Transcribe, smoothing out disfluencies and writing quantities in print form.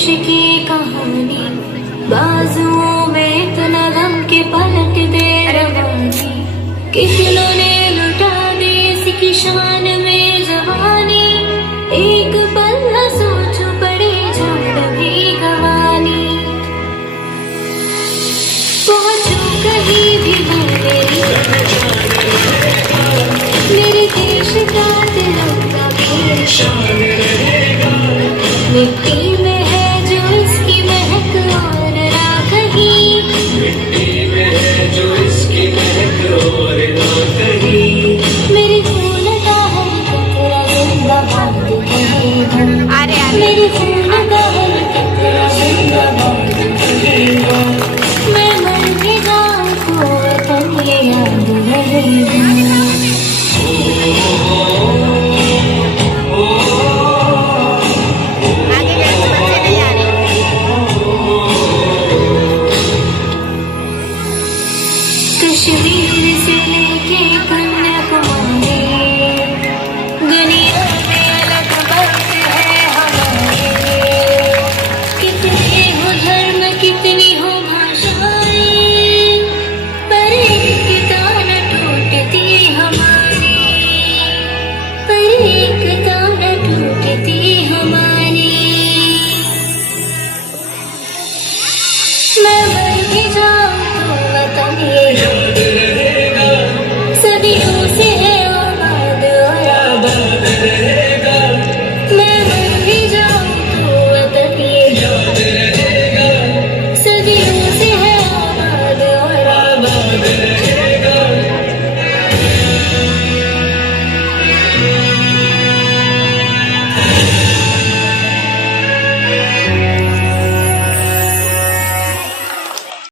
देश की कहानी, बाजुओं में इतना गम के पलट दे रवानी, कितनों ने लुटा देश की शान में जवानी, एक पल न सोचो पड़े जान भी गवानी। पहुंचो कहीं भी मेरे देश का तिरंगा भी शान रहेगा। मिट्टी में है जो इसकी महक और ना कहीं, मिट्टी में है जो इसकी महक और ना कहीं। मेरे खून का है कतरा जिंदाबाद कहेगा, मेरे खून